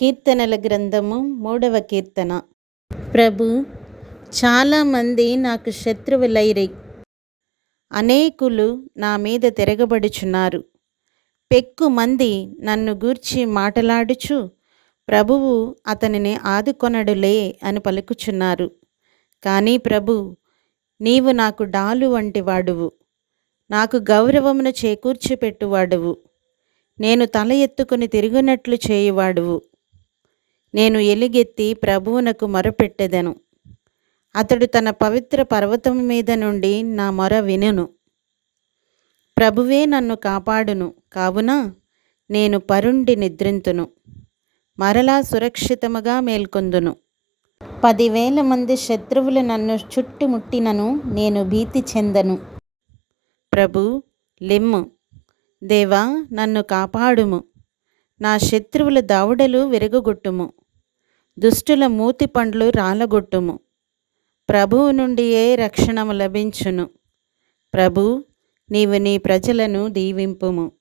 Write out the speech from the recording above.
కీర్తనల గ్రంథము మూడవ కీర్తన. ప్రభు చాలామంది నాకు శత్రువులైరి. అనేకులు నా మీద తిరగబడుచున్నారు. పెక్కు మంది నన్ను గూర్చి మాటలాడుచు ప్రభువు అతనిని ఆదుకొనడులే అని పలుకుచున్నారు. కానీ ప్రభు నీవు నాకు డాలు వంటి వాడువు. నాకు గౌరవమును చేకూర్చిపెట్టువాడువు. నేను తల ఎత్తుకుని తిరిగినట్లు చేయువాడువు. నేను ఎలుగెత్తి ప్రభువునకు మొరపెట్టెదను. అతడు తన పవిత్ర పర్వతం మీద నుండి నా మొర వినును. ప్రభువే నన్ను కాపాడును కావున నేను పరుండి నిద్రింతును మరలా సురక్షితముగా మేల్కొందును. పదివేల మంది శత్రువులు నన్ను చుట్టుముట్టినను నేను భీతి చెందను. ప్రభు లెమ్ము. దేవా నన్ను కాపాడుము. నా శత్రువుల దావుడలు విరగొట్టుము దుష్టుల మూతి పండ్లు రాలగొట్టుము. ప్రభువు నుండియే రక్షణము లభించును? ప్రభు నీవు నీ ప్రజలను దీవింపుము.